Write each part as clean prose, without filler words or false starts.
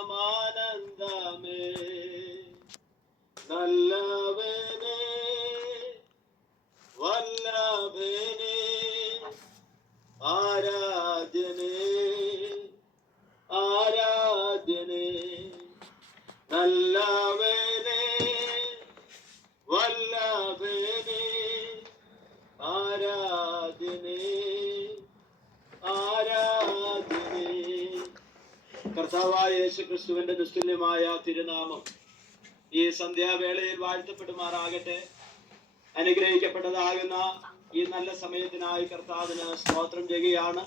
പരമാനന്ദമേ നല്ലവനെ വല്ലഭനെ ആരാധ്യനെ ആരാധ്യനെ നല്ലവനെ വല്ലഭനെ ആരാധ്യനെ ആരാധ്യനെ. കർത്താവായ യേശുക്രിസ്തുവിന്റെ നിസ്തുല്യമായ തിരുനാമം ഈ സന്ധ്യാവേളയിൽ വാഴ്ത്തപ്പെടുമാറാകട്ടെ. അനുഗ്രഹിക്കപ്പെട്ടതാകുന്ന ഈ നല്ല സമയത്തിനായി കർത്താവിന് സ്തോത്രം ചെയ്യുകയാണ്.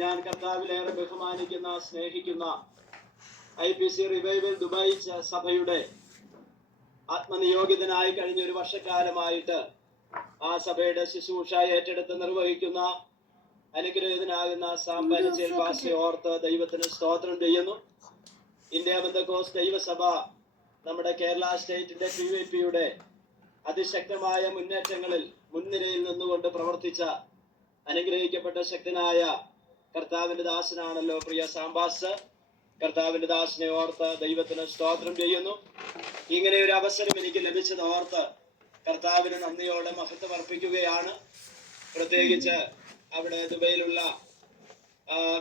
ഞാൻ കർത്താവിലേറെ ബഹുമാനിക്കുന്ന സ്നേഹിക്കുന്ന IPC റിവൈവൽ ദുബായ് സഭയുടെ ആത്മനിയോഗിതനായി കഴിഞ്ഞ ഒരു വർഷക്കാലമായിട്ട് ആ സഭയുടെ ശുശ്രൂഷ ഏറ്റെടുത്ത് നിർവഹിക്കുന്ന അനുഗ്രഹീതനാകുന്ന സാമ്പനിച്ചേൽ പാസ്റ്ററെ ഓർത്ത് ദൈവത്തിന് സ്തോത്രം ചെയ്യുന്നു. ഇന്ത്യ പെന്തക്കോസ്ത് ദൈവസഭ നമ്മുടെ കേരള സ്റ്റേറ്റിന്റെ PYPയുടെ അതിശക്തമായ മുന്നേറ്റങ്ങളിൽ മുൻനിരയിൽ നിന്നുകൊണ്ട് പ്രവർത്തിച്ച അനുഗ്രഹിക്കപ്പെട്ട ശക്തനായ കർത്താവിന്റെ ദാസനാണല്ലോ പ്രിയ സാംബാസ്. കർത്താവിന്റെ ദാസനെ ഓർത്ത് ദൈവത്തിന് സ്തോത്രം ചെയ്യുന്നു. ഇങ്ങനെ ഒരു അവസരം എനിക്ക് ലഭിച്ചത് ഓർത്ത് കർത്താവിന് നന്ദിയോടെ മഹത്വം അർപ്പിക്കുകയാണ്. പ്രത്യേകിച്ച് അവിടെ ദുബൈയിലുള്ള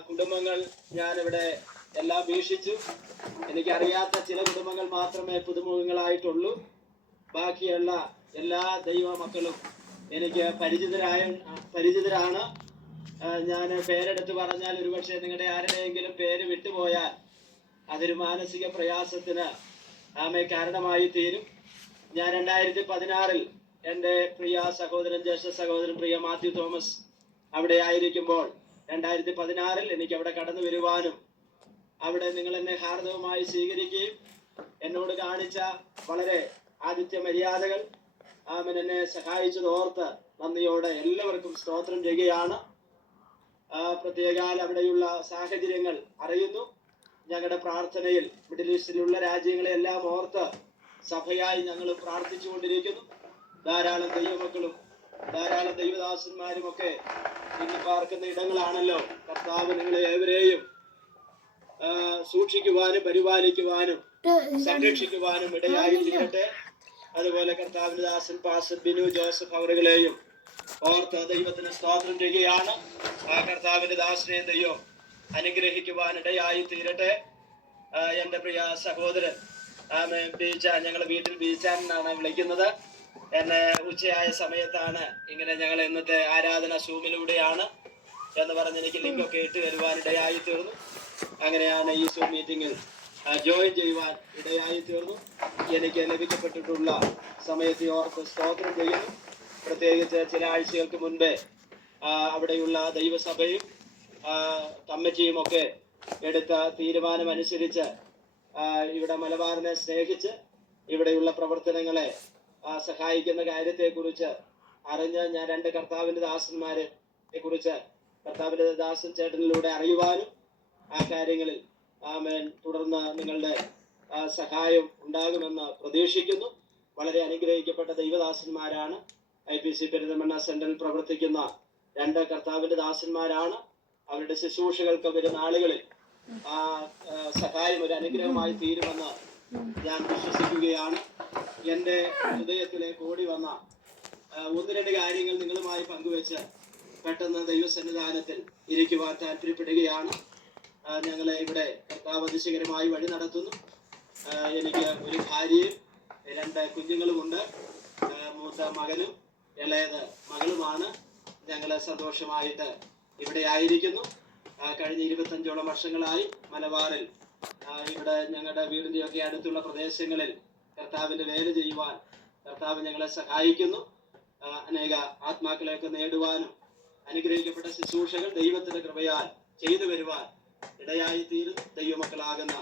കുടുംബങ്ങൾ ഞാനിവിടെ എല്ലാം വീക്ഷിച്ചു. എനിക്കറിയാത്ത ചില കുടുംബങ്ങൾ മാത്രമേ പുതുമുഖങ്ങളായിട്ടുള്ളൂ. ബാക്കിയുള്ള എല്ലാ ദൈവ മക്കളും എനിക്ക് പരിചിതരാണ്. ഞാൻ പേരെടുത്ത് പറഞ്ഞാൽ ഒരുപക്ഷെ നിങ്ങളുടെ ആരുടെയെങ്കിലും പേര് വിട്ടുപോയാൽ അതൊരു മാനസിക പ്രയാസത്തിന് കാരണമായി തീരും. ഞാൻ 2016 എൻ്റെ പ്രിയ സഹോദരൻ ജ്യേഷ്ഠ സഹോദരൻ പ്രിയ മാത്യു തോമസ് അവിടെ ആയിരിക്കുമ്പോൾ 2016 എനിക്ക് അവിടെ കടന്നു വരുവാനും അവിടെ നിങ്ങൾ എന്നെ ഹാർദവമായി സ്വീകരിക്കുകയും എന്നോട് കാണിച്ച വളരെ ആതിഥ്യ മര്യാദകൾ എന്നെ സഹായിച്ചത് ഓർത്ത് നന്ദിയോടെ എല്ലാവർക്കും സ്തോത്രം ചെയ്യുകയാണ്. പ്രത്യേകാൽ അവിടെയുള്ള സാഹചര്യങ്ങൾ അറിയുന്നു. ഞങ്ങളുടെ പ്രാർത്ഥനയിൽ മിഡിൽ ഈസ്റ്റിലുള്ള രാജ്യങ്ങളെ എല്ലാം ഓർത്ത് സഭയായി ഞങ്ങൾ പ്രാർത്ഥിച്ചുകൊണ്ടിരിക്കുന്നു. ധാരാളം ദൈവമക്കളും ധാരാളം ദൈവദാസന്മാരും ഒക്കെ ഇന്ന് പാർക്കുന്ന ഇടങ്ങളാണല്ലോ. കർത്താവ് നിങ്ങളെ ഏവരെയും സൂക്ഷിക്കുവാനും പരിപാലിക്കുവാനും സംരക്ഷിക്കുവാനും ഇടയായി തീരട്ടെ. അതുപോലെ കർത്താവിന്റെ ദാസൻ പാസ്റ്റർ ബിനു ജോസഫ് അവരുകളെയും ഓർത്ത് ദൈവത്തിന് സ്തോത്രം ചെയ്യുകയാണ്. ആ കർത്താവിന്റെ ദാസനെ ദൈവം അനുഗ്രഹിക്കുവാൻ ഇടയായി തീരട്ടെ. എൻ്റെ പ്രിയ സഹോദരൻ ബീച്ച, ഞങ്ങൾ വീട്ടിൽ ബീച്ചാൻ എന്നാണ് വിളിക്കുന്നത്. എന്നെ ഉച്ചയായ സമയത്താണ് ഇങ്ങനെ ഞങ്ങൾ ഇന്നത്തെ ആരാധന സൂമിലൂടെയാണ് എന്ന് പറഞ്ഞ് എനിക്ക് ലിങ്കൊക്കെ ഇട്ട് വരുവാൻ ഇടയായി തീർന്നു. അങ്ങനെയാണ് ഈ സൂം മീറ്റിങ്ങിൽ ജോയിൻ ചെയ്യുവാൻ ഇടയായി തീർന്നു. എനിക്ക് ലഭിക്കപ്പെട്ടിട്ടുള്ള സമയത്തെ ഓർത്ത് സ്തോത്രം ചെയ്യുന്നു. പ്രത്യേകിച്ച് ചില ആഴ്ചകൾക്ക് മുൻപേ അവിടെയുള്ള ദൈവസഭയും കമ്മിറ്റിയും ഒക്കെ എടുത്ത തീരുമാനമനുസരിച്ച് ഇവിടെ മലബാറിനെ സ്നേഹിച്ച് ഇവിടെയുള്ള പ്രവർത്തനങ്ങളെ സഹായിക്കുന്ന കാര്യത്തെക്കുറിച്ച് അറിഞ്ഞ് ഞാൻ 2 കർത്താവിന്റെ ദാസന്മാരെ കുറിച്ച് കർത്താവിന്റെ ദാസൻ ചേട്ടനിലൂടെ അറിയുവാനും ആ കാര്യങ്ങളിൽ തുടർന്ന് നിങ്ങളുടെ സഹായം ഉണ്ടാകുമെന്ന് പ്രതീക്ഷിക്കുന്നു. വളരെ അനുഗ്രഹിക്കപ്പെട്ട ദൈവദാസന്മാരാണ്. IPC പെരിന്തൽമണ്ണ സെന്ററിൽ പ്രവർത്തിക്കുന്ന 2 കർത്താവിന്റെ ദാസന്മാരാണ്. അവരുടെ ശുശ്രൂഷകൾക്ക് വരുന്ന ആളുകളിൽ സഹായം ഒരു അനുഗ്രഹമായി തീരുമെന്ന് ഞാൻ വിശ്വസിക്കുകയാണ്. എൻ്റെ ഹൃദയത്തിലേക്ക് ഓടി വന്ന 1-2 കാര്യങ്ങൾ നിങ്ങളുമായി പങ്കുവെച്ച് പെട്ടെന്ന് ദൈവസന്നിധാനത്തിൽ ഇരിക്കുവാൻ താല്പര്യപ്പെടുകയാണ്. ഞങ്ങളെ ഇവിടെ കർത്താവ് അതിശയകരമായി വഴി നടത്തുന്നു. എനിക്ക് ഒരു ഭാര്യയും 2 കുഞ്ഞുങ്ങളുമുണ്ട്. മൂത്ത മകനും ഇളയത് മകളുമാണ്. ഞങ്ങൾ സന്തോഷമായിട്ട് ഇവിടെ ആയിരിക്കുന്നു. കഴിഞ്ഞ 25ഓളം വർഷങ്ങളായി മലബാറിൽ ഇവിടെ ഞങ്ങളുടെ വീടിൻ്റെയൊക്കെ അടുത്തുള്ള പ്രദേശങ്ങളിൽ കർത്താവിൻ്റെ വേല ചെയ്യുവാൻ കർത്താവ് ഞങ്ങളെ സഹായിക്കുന്നു. അനേക ആത്മാക്കളെയൊക്കെ നേടുവാനും അനുഗ്രഹിക്കപ്പെട്ട ശുശ്രൂഷകൾ ദൈവത്തിന്റെ കൃപയാൽ ചെയ്തു വരുവാൻ ഇടയായി തീരും. ദൈവമക്കളാകുന്ന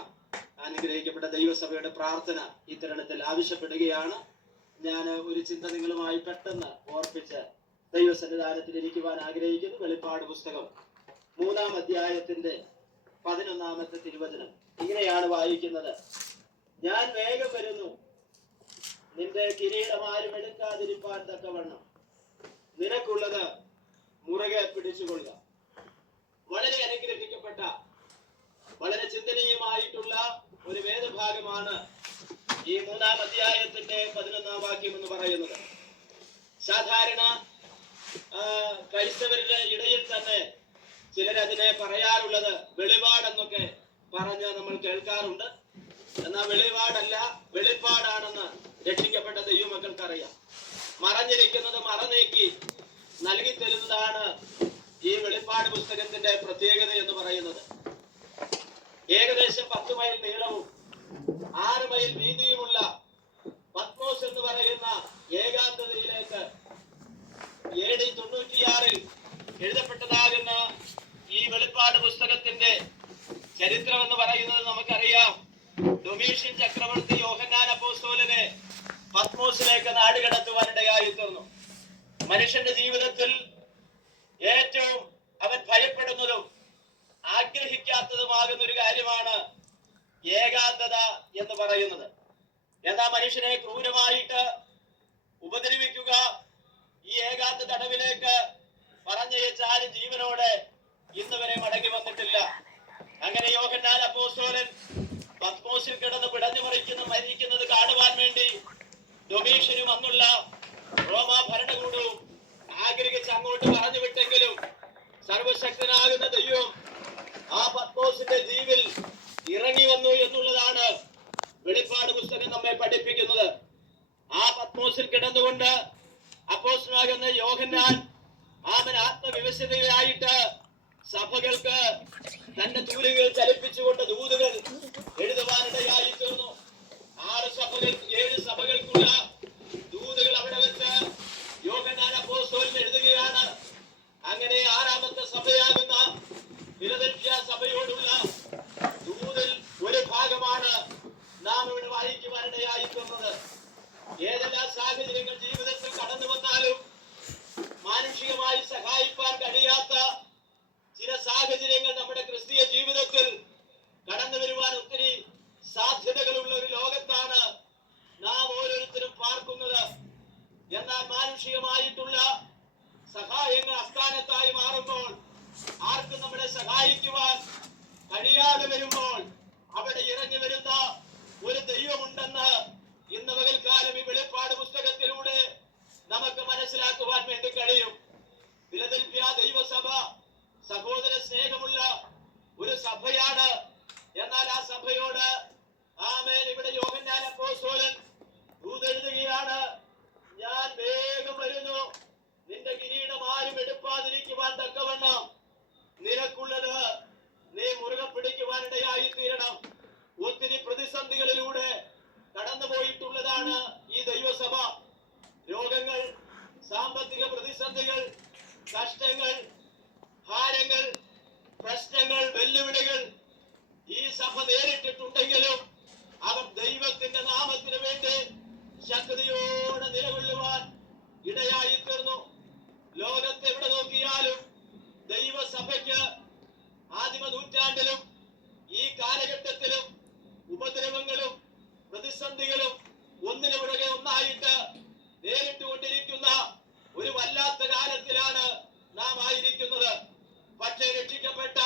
അനുഗ്രഹിക്കപ്പെട്ട ദൈവസഭയുടെ പ്രാർത്ഥന ഈ തരുണത്തിൽ ആവശ്യപ്പെടുകയാണ്. ഞാൻ ഒരു ചിന്ത നിങ്ങളുമായി പെട്ടെന്ന് ഓർപ്പിച്ച് ദൈവസന്നിധാനത്തിൽ ഇരിക്കുവാൻ ആഗ്രഹിക്കുന്നു. വെളിപ്പാട് പുസ്തകം 3-ാം അധ്യായത്തിന്റെ 11-ാമത്തെ തിരുവചനം ഇങ്ങനെയാണ് വായിക്കുന്നത്: ഞാൻ വേഗം വരുന്നു, നിന്റെ കിരീടം ആരും എടുക്കാതിരിപ്പാൻ തക്കവണ്ണം നിനക്കുള്ളത് മുറുകെ പിടിച്ചുകൊള്ളുക. വളരെ അനുഗ്രഹിക്കപ്പെട്ട, വളരെ ചിന്തനീയമായിട്ടുള്ള വാക്യമാണ് ഈ 3-ാം അധ്യായത്തിന്റെ 11-ാം വാക്യം എന്ന് പറയുന്നത്. സാധാരണ ക്രൈസ്തവരുടെ ഇടയിൽ തന്നെ ചിലരതിനെ പറയാറുള്ളത് വെളിപാടെന്നൊക്കെ പറഞ്ഞ് നമ്മൾ കേൾക്കാറുണ്ട്. എന്നാൽ വെളിപാടല്ല, വെളിപ്പാടാണെന്ന് രക്ഷിക്കപ്പെട്ട ദൈവമക്കൾക്കറിയാം. മറഞ്ഞിരിക്കുന്നത് മറനീക്കി നൽകി തരുന്നതാണ് ഈ വെളിപ്പാട് പുസ്തകത്തിന്റെ പ്രത്യേകത എന്ന് പറയുന്നത്. ഏകദേശം 10 മൈൽ നീളവും 6 മൈൽ വീതിയുമുള്ള പത്മോസ് എന്ന് പറയുന്ന ഏകാന്തതയിലേക്ക് AD 96 എഴുതപ്പെട്ടതാകുന്ന ഈ വെളിപ്പാട് പുസ്തകത്തിന്റെ ചരിത്രം എന്ന് പറയുന്നത് നമുക്കറിയാം. ഡൊമീഷ്യൻ ചക്രവർത്തി യോഹന്നാൻ അപ്പോസ്തലനെ പത്മോസിലേക്ക് നാടുകടത്തുവാനിടയായി തീർന്നു. മനുഷ്യന്റെ ജീവിതത്തിൽ ഏറ്റവും അവൻ ഭയപ്പെടുന്നതും ആഗ്രഹിക്കാത്തതുമാകുന്ന ഒരു കാര്യമാണ് ഏകാന്തത എന്ന് പറയുന്നത്. എന്നാൽ മനുഷ്യനെ ക്രൂരമായിട്ട് ഉപദ്രവിക്കുക, ഈ ഏകാന്ത തടവിലേക്ക് പറഞ്ഞയച്ചാലും ജീവനോടെ ഇന്ന് വരെ മടങ്ങി വന്നിട്ടില്ല. അങ്ങനെ യോഹന്നാൻ അപ്പോസ്തലൻ പത്മോസിൽ കിടന്ന് പിടഞ്ഞു മരിക്കുന്നത് കാണുവാൻ വേണ്ടി ഡൊമീഷ്യനും അന്നുള്ള റോമാ ഭരണകൂടവും ആഗ്രഹിച്ച് അങ്ങോട്ട് പറഞ്ഞു വിട്ടെങ്കിലും സർവശക്തനാകുന്ന ദൈവം ആ പത്മോസിന്റെ ദ്വീപിൽ ഇറങ്ങി വന്നു എന്നുള്ളതാണ് വെളിപ്പാട് പുസ്തകം നമ്മെ പഠിപ്പിക്കുന്നത്. ആ പത്മോസിൽ കിടന്നുകൊണ്ട് അപ്പോസ്തലനാകുന്ന യോഹന്നാൻ അവൻ ആത്മവിവശതയായിട്ട് സഭകൾക്ക് തന്റെ തൂലികൾ ചലിപ്പിച്ചുകൊണ്ട് ദൂതുകൾ എഴുതുവാനിടയായി തീർന്നു. 7 സഭകൾക്കുള്ള ദൂതുകൾ അവിടെ വെച്ച് യോഹന്നാൻ അപ്പോസ്തലൻ എഴുതുകയാണ്. അങ്ങനെ 6ാമത്തെ സഭയാകുന്ന ഫിലദൽഫിയ സഭയോടുള്ള ദൂതിൽ ഒരു ഭാഗമാണ് നാം ഇവിടെ വായിക്കുവാനിടയായി തീർന്നത്. ഏതെല്ലാം സാഹചര്യങ്ങൾ ജീവിതത്തിൽ കടന്നു വന്നാലും മാനുഷികമായി സഹായിപ്പാൻ കഴിയാത്ത ചില സാഹചര്യങ്ങൾ നമ്മുടെ ക്രിസ്തീയ ജീവിതത്തിൽ കടന്നു വരുവാൻ ഒത്തിരി സാധ്യതകളുള്ള ഒരു ലോകത്താണ് നാം ഓരോരുത്തരും പാർക്കുന്നത്. എന്നാൽ മാനുഷികമായിട്ടുള്ള സഹായങ്ങൾ അസ്ഥാനത്തായി മാറുമ്പോൾ, ആർക്കും നമ്മളെ സഹായിക്കുവാൻ കഴിയാതെ വരുമ്പോൾ അവിടെ ഇറങ്ങി വരുന്ന ഒരു ദൈവമുണ്ടെന്ന് ഇന്ന് പകൽക്കാലം ഈ വെളിപ്പാട് പുസ്തകത്തിലൂടെ നമുക്ക് മനസ്സിലാക്കുവാൻ വേണ്ടി കഴിയും. ഫിലദൽഫിയ ദൈവസഭ സഹോദര സ്നേഹമുള്ള ഒരു സഭയാണ്. എന്നാൽ ആ സഭയോട് ആമേൻ ഇവിടെ യോഹന്നാൻ അപ്പോസ്തലൻ ദൂതെഴുതുകയാണ്. ഞാൻ വേഗം വരുന്നു, നിന്റെ കിരീടം ആരും എടുപ്പാതിരിക്കുവാൻ തക്കവണ്ണം നിനക്കുള്ളത് നീ മുറുകെ പിടിക്കുവാനിടയായി തീരണം. ഒത്തിരി പ്രതിസന്ധികളിലൂടെ കടന്നുപോയിട്ടുള്ളതാണ് ഈ ദൈവസഭ. രോഗങ്ങൾ, സാമ്പത്തിക പ്രതിസന്ധികൾ, കഷ്ടങ്ങൾ, ഭാരങ്ങൾ, പ്രശ്നങ്ങൾ, വെല്ലുവിളികൾ ഈ സഭ നേരിട്ടിട്ടുണ്ടെങ്കിലും അവർ ദൈവത്തിന്റെ നാമത്തിന് വേണ്ടി ശക്തിയോടെ നിലകൊള്ളുവാൻ ഇടയായി തീർന്നു. ലോകത്ത് എവിടെ നോക്കിയാലും ദൈവസഭയ്ക്ക് ആദിമ നൂറ്റാണ്ടിലും ഈ കാലഘട്ടത്തിലും ഉപദ്രവങ്ങളും പ്രതിസന്ധികളും ഒന്നിനു പുറകെ ഒന്നായിട്ട് നേരിട്ടുകൊണ്ടിരിക്കുന്ന ഒരു വല്ലാത്ത കാലത്തിലാണ് നാം ആയിരിക്കുന്നത്. പക്ഷേ രക്ഷിക്കപ്പെട്ട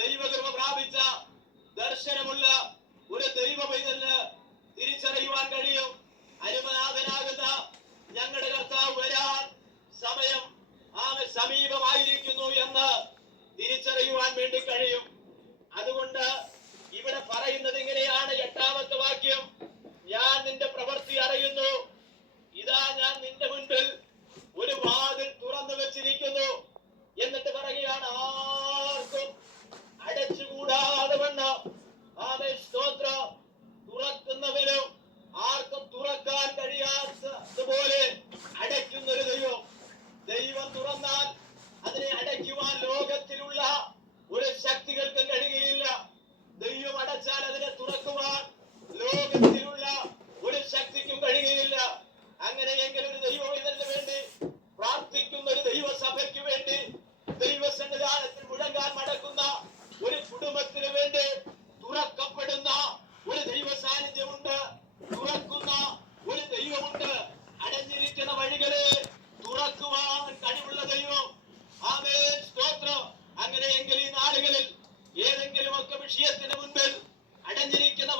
ദൈവകൃപ പ്രാപിച്ച ദർശനമുള്ള ഒരു ദൈവ പൈതലിന് തിരിച്ചറിയുവാൻ കഴിയും. അരുമനാഥനാകുന്ന ഞങ്ങളുടെ കർത്താവ് വരാൻ സമയം സമീപമായിരിക്കുന്നു എന്ന് തിരിച്ചറിയുവാൻ വേണ്ടി കഴിയും. അതുകൊണ്ട് ഇവിടെ പറയുന്നത് ഇങ്ങനെയാണ്. 8ാമത്തെ വാക്യം, ഞാൻ നിന്റെ പ്രവൃത്തി അറിയുന്നു, ഇതാ ഞാൻ നിന്റെ മുൻപിൽ ഒരു വാതിൽ തുറന്നു വെച്ചിരിക്കുന്നു. എന്നിട്ട് പറയുകയാണ്, ആർക്കും അടച്ചുകൂടാതെ വണ്ണം ആമേൻ സ്തോത്രം, തുറക്കുന്നവനും ആർക്കും തുറക്കാൻ കഴിയാത്തതുപോലെ അടയ്ക്കുന്ന ഒരു ദൈവം. ദൈവം തുറന്നാൽ അതിനെ അടയ്ക്കുവാൻ ലോകത്തിലുള്ള ഒരു ശക്തികൾക്കും കഴിയുകയില്ല. ദൈവം അടച്ചാൽ അതിനെ തുറക്കുവാൻ ലോകത്തിലുള്ള ഒരു ശക്തിക്കും കഴിയുകയില്ല. അങ്ങനെയെങ്കിൽ ഒരു ദൈവം ഇതിന് വേണ്ടി പ്രാർത്ഥിക്കുന്ന ഒരു ദൈവസഭയ്ക്ക് വേണ്ടി, ദൈവസന്നിധാനത്തിൽ മുഴങ്ങാൻ നടക്കുന്ന ഒരു കുടുംബത്തിന് വേണ്ടി തുറക്കപ്പെടുന്ന ഒരു ദൈവ സാന്നിധ്യമുണ്ട്, തുറക്കുന്ന ഒരു ദൈവമുണ്ട്. അടഞ്ഞിരിക്കുന്ന വഴികളെ തുറക്കുവാൻ കഴിവുള്ള ദൈവം. ആമേൻ സ്തോത്രം. അങ്ങനെയെങ്കിൽ ഈ നാളുകളിൽ ഏതെങ്കിലും ഒക്കെ വിഷയത്തിന് മുൻപിൽ അടഞ്ഞിരിക്കുന്ന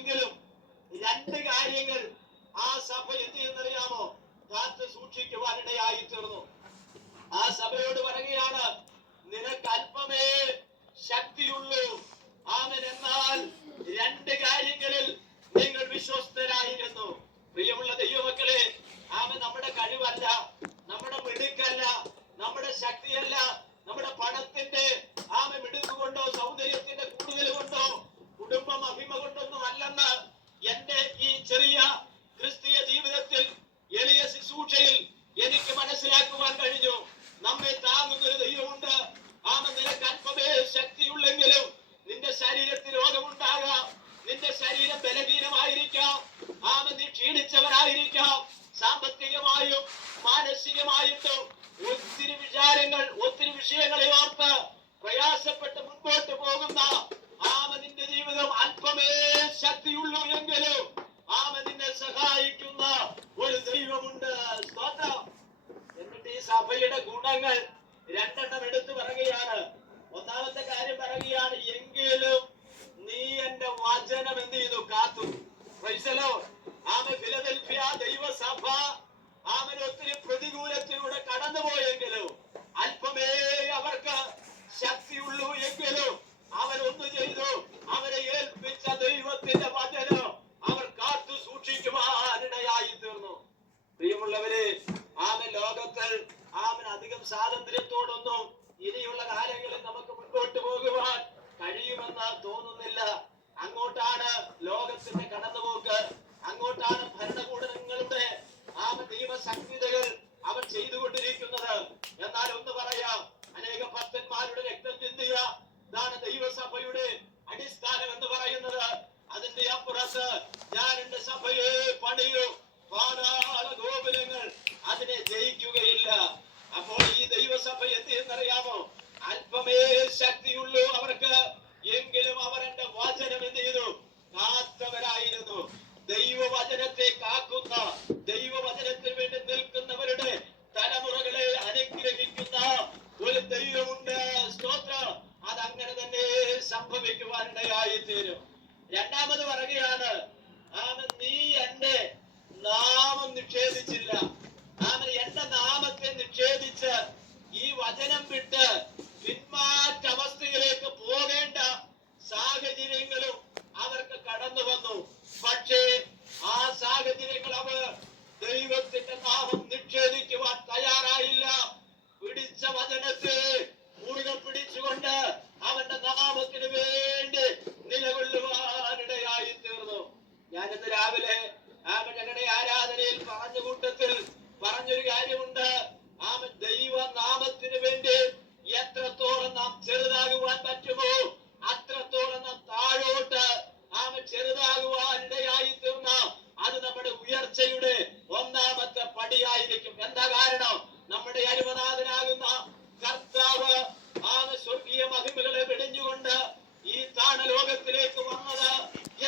എങ്കിലും രണ്ട് കാര്യങ്ങൾ ആ സഭ എന്ത് ചെയ്യുന്നറിയാമോ? കാത്തു സൂക്ഷിക്കുവാനിടയായി തീർന്നു. ആ സഭയോട് പറയുകയാണ്, നിനക്ക് അല്പമേ ശക്തിയുള്ളൂ. ആമേൻ. എന്നാൽ രണ്ട് കാര്യങ്ങളിൽ നിങ്ങൾ വിശ്വസ്തരായിരുന്നു. പ്രിയമുള്ള ദൈവമക്കളെ, ആമേൻ, നമ്മുടെ കഴിവല്ല, നമ്മുടെ മിടുക്കല്ല, നമ്മുടെ ശക്തിയല്ല, നമ്മുടെ പണത്തിന്റെ മിടുക്കുകൊണ്ടോ സൗന്ദര്യത്തിന്റെ കൂടുതൽ കൊണ്ടോ കുടുംബ മഹിമ കൊണ്ടൊന്നും അല്ലെന്ന് എന്റെ ഈ ചെറിയ ക്രിസ്തീയ ജീവിതത്തിൽ എളിയ ശുശ്രൂഷയിൽ എനിക്ക് മനസ്സിലാക്കുവാൻ കഴിഞ്ഞു. നമ്മെ താങ്ങുന്ന ഒരു ദൈവമുണ്ട്. നിനക്ക് അല്പമേ ശക്തിയുള്ളെങ്കിലും നിന്റെ ശരീരത്തിൽ രോഗമുണ്ടാകാം, നിന്റെ ശരീരം ബലഹീനമായിരിക്കാം, നീ ക്ഷീണിച്ചവരായിരിക്കാം, സാമ്പത്തികമായും മാനസികമായിട്ടും ഒത്തിരി വിചാരങ്ങൾ, ഒത്തിരി വിഷയങ്ങളെ ഓർത്ത് പ്രയാസപ്പെട്ട് മുൻപോട്ട് പോകുന്ന നിന്റെ ജീവിതം അല്പമേ ശക്തിയുള്ളൂ എങ്കിലും നിന്നെ സഹായിക്കുന്ന ഒരു ദൈവമുണ്ട്. സ്തോത്രം. എന്നിട്ട് ഈ സഭയുടെ ഗുണങ്ങൾ രണ്ടെണ്ണം എടുത്തു പറയുകയാണ്. ഒന്നാമത്തെ കാര്യം പറയുകയാണ്, എങ്കിലും നീ എന്റെ വചനം എന്ത് ചെയ്തു? കാത്തു. ഫിലദൽഫിയ ദൈവസഭ ഒത്തിരി പ്രതികൂലത്തിലൂടെ കടന്നുപോയെങ്കിലും അല്പമേ അവർക്ക് ശക്തിയുള്ളൂ എങ്കിലും അവരൊന്നു ചെയ്തു. അവരെ ഏൽപ്പിച്ച ദൈവത്തിന്റെ വചനം അവർ കാത്തു സൂക്ഷിക്കുവാനിടയായി തീർന്നു. പ്രിയമുള്ളവരെ, ലോകത്തിൽ അധികം സ്വാതന്ത്ര്യത്തോടൊന്നും ഇനിയുള്ള കാലങ്ങളിൽ നമുക്ക് മുൻപോട്ട് പോകുവാൻ കഴിയുമെന്ന് തോന്നുന്നില്ല. അങ്ങോട്ടാണ് ലോകത്തിന്റെ കടന്നുപോക്ക്, അങ്ങോട്ടാണ് ഭരണകൂടങ്ങളുടെ നിയമസംഹിതകൾ അവർ ചെയ്തുകൊണ്ടിരിക്കുന്നത്. എന്നാൽ ഒന്ന് പറയാം, അനേക ഭക്തന്മാരുടെ രക്തം ചിന്തിയ ഇതാണ് ദൈവസഭയുടെ അടിസ്ഥാനം എന്ന് പറയുന്നത്. അതിന്റെ അപ്പുറത്ത് ഞാൻ എന്റെ സഭയെ പണിയൂ, പാതാള ഗോപുരങ്ങൾ അതിനെ ജയിക്കുകയില്ല. അപ്പോൾ ഈ ദൈവസഭ എന്തെന്നറിയാമോ? അല്പമേ ശക്തിയുള്ളൂ അവർക്ക്, എങ്കിലും അവർ എന്റെ വചനം എന്ത് ചെയ്തു? കാത്തവരായിരുന്നു. ദൈവവചനത്തെ കാക്കുന്ന, ദൈവവചനത്തിന് വേണ്ടി നിൽക്കുന്നവരുടെ തലമുറകളെ അനുഗ്രഹിക്കുന്ന ഒരു ദൈവമുണ്ട്. സ്തോത്രം. അതങ്ങനെ തന്നെ സംഭവിക്കുവാനിടയായി തീരും. രണ്ടാമത് പറയുകയാണ്, നീ എന്റെ നാമം നിഷേധിച്ചില്ല. എന്റെ നാമത്തെ നിഷേധിച്ച് ഈ വചനം വിട്ട് പിന്മാറ്റവസ്ഥയിലേക്ക് പോകേണ്ട സാഹചര്യങ്ങളും അവർക്ക് കടന്നു വന്നു. പക്ഷേ ആ സാഹചര്യങ്ങൾ അവർ ദൈവത്തിന്റെ നാമം നിഷേധിക്കുവാൻ തയ്യാറായില്ല. പിടിച്ച വചനത്തെ മുറുകെ പിടിച്ചുകൊണ്ട് അവന്റെ നാമത്തിന് വേണ്ടി നിലകൊള്ളുവാനിടയായി തീർന്നു. ഞാനിന്ന് രാവിലെ ഞങ്ങളുടെ ആരാധനയിൽ പറഞ്ഞ കൂട്ടത്തിൽ പറഞ്ഞൊരു കാര്യമുണ്ട്. ദൈവനാമത്തിന് വേണ്ടി എത്രത്തോളം നാം ചെറുതാകുവാൻ പറ്റുമോ അത്രത്തോളം നാം താഴോട്ട് ചെറുതാകുവാനിടയായി തീർന്ന അത് നമ്മുടെ ഉയർച്ചയുടെ ഒന്നാമത്തെ പടിയായിരിക്കും. എന്താ കാരണം? നമ്മുടെ അരുമനാഥനാകുന്ന കർത്താവ് സ്വർഗീയ മഹിമകളെ വെടിഞ്ഞുകൊണ്ട് ഈ താണലോകത്തിലേക്ക് വന്നത്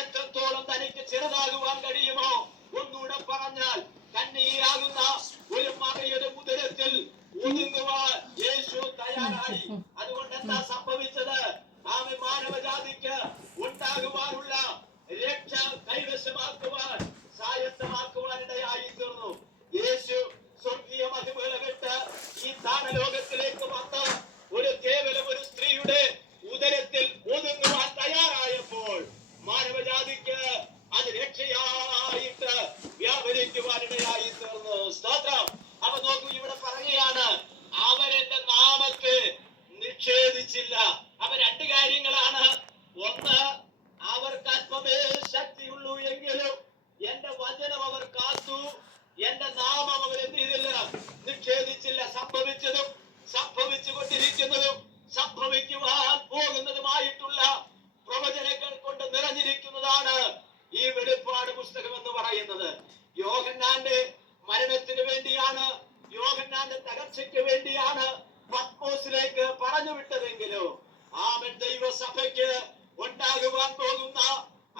എത്രത്തോളം തനിക്ക് ചെറുതാകുവാൻ കഴിയുമോ, ഒന്നുകൂടെ പറഞ്ഞാൽ കന്യകയാകുന്ന ഒരു മറിയുടെ ഉദരത്തിൽ ഒതുങ്ങുവാൻ യേശു തയ്യാറായി. അതുകൊണ്ട് എന്താ സംഭവിച്ചത്? മാനവജാതിക്ക് ഉണ്ടാകുവാനുള്ള രക്ഷ കൈവശമാക്കുവാൻ, സ്വായത്തമാക്കുവാനിടയായി തീർന്നു. യേശു സ്വർഗീയ മഹിമകളെ വിട്ട് ഈ താണലോകത്തിലേക്ക് വന്ന് കേവലം ഒരു സ്ത്രീയുടെ ഉദരത്തിൽ ഒതുങ്ങുവാൻ തയ്യാറായപ്പോൾ മാനവജാതിക്ക് അത് രക്ഷയായിട്ട് വ്യാപരിക്കുവാനിടയായി തീർന്നു. സ്തോത്രം. അവ നോക്കൂ, ഇവിടെ പറയുകയാണ്, അവരെന്റെ നാമത്തെ നിഷേധിച്ചില്ല. അവ രണ്ട് കാര്യങ്ങളാണ്. ഒന്ന്, അവർക്ക് അല്പമേ ശക്തിയുള്ളൂ എങ്കിലും എന്റെ വചനം അവർ കാത്തു, എന്റെ നാമം അവർ എന്ത് ചെയ്തില്ല? നിഷേധിച്ചില്ല. സംഭവിച്ചതും സംഭവിച്ചുകൊണ്ടിരിക്കുന്നതും സംഭവിക്കുവാൻ പോകുന്നതുമായിട്ടുള്ള പ്രവചനങ്ങൾ കൊണ്ട് നിറഞ്ഞിരിക്കുന്നതാണ് ഈ വെളിപ്പാട് പുസ്തകം എന്ന് പറയുന്നത്. യോഹന്നാന്റെ മരണത്തിന് വേണ്ടിയാണ്, യോഹന്നാന്റെ തകർച്ചയ്ക്ക് വേണ്ടിയാണ് പത്മോസിലേക്ക് പറഞ്ഞു വിട്ടതെങ്കിലും ദൈവസഭയ്ക്ക് ഉണ്ടാകുവാൻ പോകുന്ന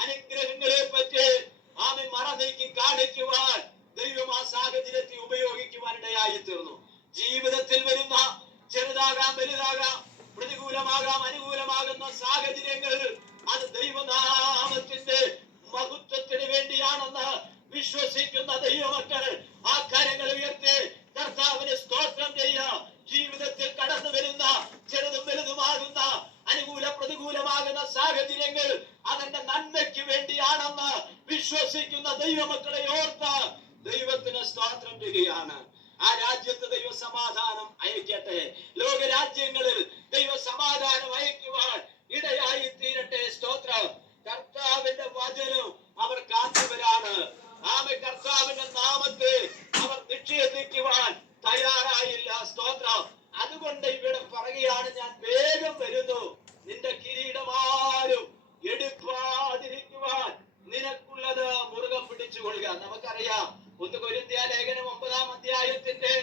അനുഗ്രഹങ്ങളെ പറ്റി മറ നീക്കി കാണിക്കുവാൻ ദൈവം ആ സാഹചര്യത്തെ ഉപയോഗിക്കുവാനിടയായി തീർന്നു. ജീവിതത്തിൽ വരുന്ന ചെറുതാകാം വലുതാകാം, പ്രതികൂലമാകാം അനുകൂലമാകുന്ന സാഹചര്യങ്ങൾ അത് ദൈവനാമത്തിന്റെ വിശ്വസിക്കുന്ന ദൈവമക്കളെ ഓർത്ത് ദൈവത്തിന് സ്തോത്രം ചെയ്യുകയാണ്. ആ രാജ്യത്ത് ദൈവ സമാധാനം അയക്കട്ടെ. ലോക രാജ്യങ്ങളിൽ ദൈവ സമാധാനം അയക്കുവാൻ ഇടയായി തീരട്ടെ. സ്തോത്രം. കർത്താവിന്റെ വചനം അവർ കാത്തുവരാണ്. ആമേ. കർത്താവിന്റെ നാമത്തെ അവർ നിഷേധിക്കുവാൻ തയ്യാറായില്ല. സ്തോത്രം. അതുകൊണ്ട് ഇവിടെ പറയുകയാണ്, ഞാൻ വേഗം വരുന്നു, നിന്റെ കിരീടമാരും എടുക്കാതിരിക്കുവാൻ നിനക്കുള്ളത് മുറുകെ പിടിച്ചുകൊള്ളുക. നമുക്കറിയാം, 1 കൊരിന്ത്യ ലേഖനം 9-ാം അധ്യായത്തിന്റെ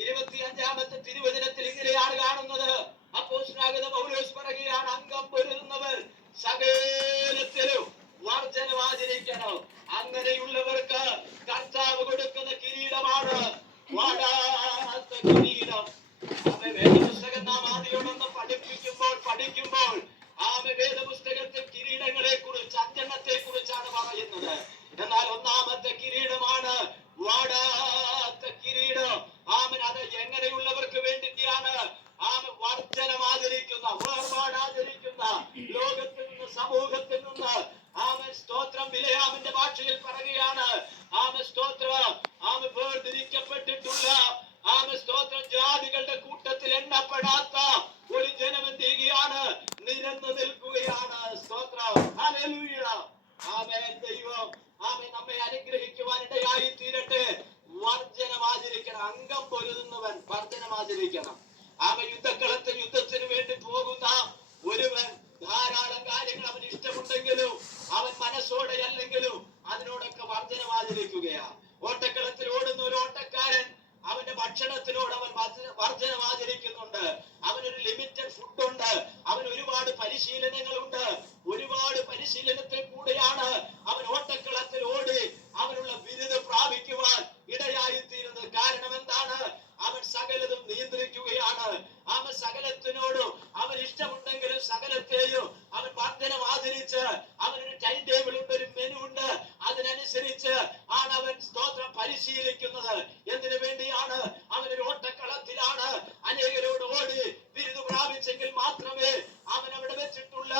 25-ാമത്തെ തിരുവചനത്തിൽ ഇങ്ങനെയാണ് കാണുന്നത്. അപ്പോസ്തലനാകുന്ന പൗലോസ് പറയുകയാണ്, അംഗം പൊരുതുന്നവർ സകലത്തിലും വർജനമാചരിക്കണം. അങ്ങനെയുള്ളവർക്ക് കർത്താവ് കൊടുക്കുന്ന കിരീടമാണ് വാടാത്ത കിരീടം. വേദപുസ്തകം നാം ആദ്യമൊന്ന് പഠിക്കുമ്പോൾ വേദപുസ്തകത്തിൽ കിരീടങ്ങളെ കുറിച്ച് 5 കുറിച്ചാണ് പറയുന്നത്. എന്നാൽ 1-ാമത്തെ കിരീടമാണ് വാടാത്ത കിരീടം. അത് എങ്ങനെയുള്ളവർക്ക് വേണ്ടിയാണ്? വർജനമാചരിക്കുന്ന, വേർപാടാചരിക്കുന്ന, ലോകത്തിൽ നിന്ന്, സമൂഹത്തിൽ നിന്ന് സ്തോത്രം. ബിലെയാമിന്റെ ഭാഷയിൽ പറയുകയാണ്, സ്തോത്രം, വേർതിരിക്കപ്പെട്ടിട്ടുള്ള സ്തോത്രം ജാതികളുടെ കൂട്ടത്തിൽ എണ്ണപ്പെടാത്ത ഒരു ജനം എന്ത് ചെയ്യുകയാണ്? നിരന്നു നിൽക്കുകയാണ്. സ്തോത്രം. ഹല്ലേലൂയ. ദൈവം നമ്മെ അനുഗ്രഹിക്കുവാൻ ഇടയായി തീരട്ടെ. വർജനമാചരിക്കണം. അംഗം പൊരുതുന്നവൻ വർജനമാചരിക്കണം. യുദ്ധക്കളത്തിൽ യുദ്ധത്തിന് വേണ്ടി പോകുന്ന ഒരുവൻ ധാരാളം കാര്യങ്ങൾ അവന് ഇഷ്ടമുണ്ടെങ്കിലും അവൻ മനസ്സോടെ അല്ലെങ്കിലും അതിനോടൊക്കെ വർജനമാചരിക്കുകയാണ്. ഓട്ടക്കളത്തിൽ ഓടുന്ന ഒരു ഓട്ടക്കാരൻ അവന്റെ ഭക്ഷണത്തിനോട് അവൻ വർജനമാചരിക്കുന്നുണ്ട്. അവനൊരു ലിമിറ്റഡ് ഫുഡ് ഉണ്ട്. അവന് ഒരുപാട് പരിശീലനങ്ങളുണ്ട്. ഒരുപാട് പരിശീലനത്തിൽ കൂടെയാണ് അവൻ ഓട്ടക്കളത്തിൽ ഓടി അവനുള്ള ബിരുദം പ്രാപിക്കുവാൻ ഇടയായിത്തീരുന്നത്. കാരണം എന്താണ്? അവൻ സകലതും നിയന്ത്രിക്കുകയാണ്. അവൻ സകലത്തിനോടും അവൻ ഇഷ്ടമുണ്ടെങ്കിലും സകലത്തെയും അവൻ വർധനം ആചരിച്ച് അവനൊരു ടൈം ടേബിൾ ഉണ്ട്, ഒരു മെനു ഉണ്ട്. അതിനനുസരിച്ച് ആണ് അവൻ സ്തോത്രം പരിശീലിക്കുന്നത്. എന്തിനു വേണ്ടിയാണ്? അവനൊരു ഓട്ടക്കളത്തിലാണ്. അനേകരോട് ഓടി ബിരുദം പ്രാപിച്ചെങ്കിൽ മാത്രമേ അവൻ അവിടെ വെച്ചിട്ടുള്ള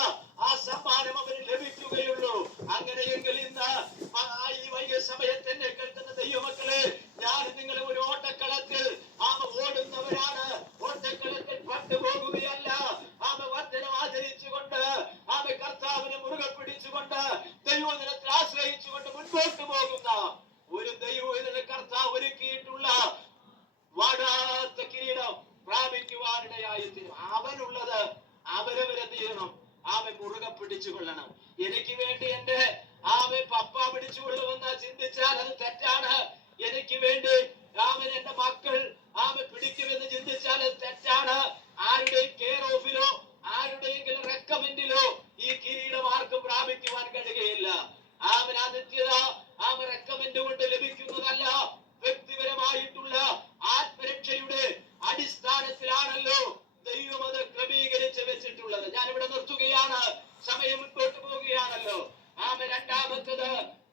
ആ സമ്മാനം അവന് ലഭിക്കുകയുള്ളൂ. അങ്ങനെയെങ്കിൽ ഇന്ന് ഈ വൈകിയ സമയത്ത് എന്നെ കേൾക്കുന്ന ദൈവമക്കളെ, ഞാൻ നിങ്ങളെ ഒരു ഓട്ടക്കളത്തിൽ ഓടുന്നവരാണ്. ഓട്ടക്കളത്തിൽ പട്ടുപോകുകയല്ല. വർദ്ധനം ആചരിച്ചുകൊണ്ട് കർത്താവിനെ മുറുകെ പിടിച്ചുകൊണ്ട് ദൈവദിനത്തിൽ ആശ്രയിച്ചുകൊണ്ട് മുൻപോട്ട് പോകുന്ന ഒരു ദൈവദിന കർത്താവ് ഒരുക്കിയിട്ടുള്ള വാടാത്ത കിരീടം പ്രാപിക്കുവാനിടയായി തീരും. അവനുള്ളത് അവരവരെ തീരണം. മുറുകെ പിടിച്ചുകൊള്ളണം. എനിക്ക് വേണ്ടി എന്റെ പപ്പ പിടിച്ചുകൊള്ളുമെന്ന് ചിന്തിച്ചാൽ അത് തെറ്റാണ്. എനിക്ക് വേണ്ടി എന്റെ മക്കൾ പിടിക്കുമെന്ന് ചിന്തിച്ചാൽ അത് തെറ്റാണ്. ആരുടെയും കെയർ ഓഫിലോ ആരുടെയെങ്കിലും റെക്കമെന്റിലോ ഈ കിരീടം ആർക്കും പ്രാപിക്കുവാൻ കഴിയുകയില്ല. നിത്യത റെക്കമെന്റ് കൊണ്ട് ലഭിക്കുന്നതല്ല. വ്യക്തിപരമായിട്ടുള്ള ആത്മരക്ഷയുടെ അടിസ്ഥാനത്തിലാണല്ലോ ദൈവം അത് ക്രമീകരിച്ച് വെച്ചിട്ടുള്ളത്. ഞാനിവിടെ നിർത്തുകയാണ്. സമയം മുൻപോട്ട് പോവുകയാണല്ലോ. രണ്ടാമത്തത്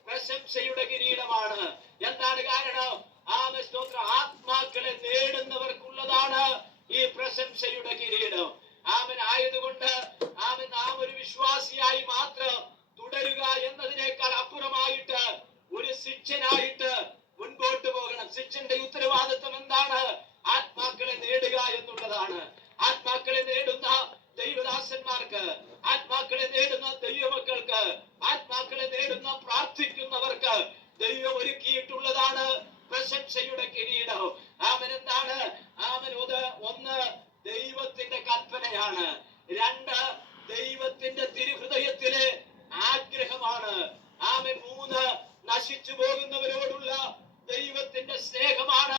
പ്രശംസയുടെ കിരീടമാണ്. എന്താണ് കാരണം? സ്തോത്രം. ആത്മാക്കളെ നേടുന്നവർക്കുള്ളതാണ് ഈ പ്രശംസയുടെ കിരീടം. ആയതുകൊണ്ട് നാം ഒരു വിശ്വാസിയായി മാത്രം തുടരുക എന്നതിനേക്കാൾ അപ്പുറമായിട്ട് ഒരു ശിക്ഷനായിട്ട് മുൻപോട്ട് പോകണം. ശിക്ഷന്റെ ഉത്തരവാദിത്വം എന്താണ്? ആത്മാക്കളെ നേടുക എന്നുള്ളതാണ്. ആത്മാക്കളെ നേടുന്ന ദൈവദാസന്മാർക്ക്, ആത്മാക്കളെ നേടുന്ന ദൈവമക്കൾക്ക്, ആത്മാക്കളെ നേടുന്ന പ്രാർത്ഥിക്കുന്നവർക്ക് ദൈവം ഒരുക്കിയിട്ടുള്ളതാണ് പ്രശംസയുടെ കിരീടം. എന്താണ്? ഒന്ന് ദൈവത്തിന്റെ കൽപ്പനയാണ്. 2 ദൈവത്തിന്റെ തിരുഹൃദയത്തിലെ ആഗ്രഹമാണ്. 3 നശിച്ചു പോകുന്നവരോടുള്ള ദൈവ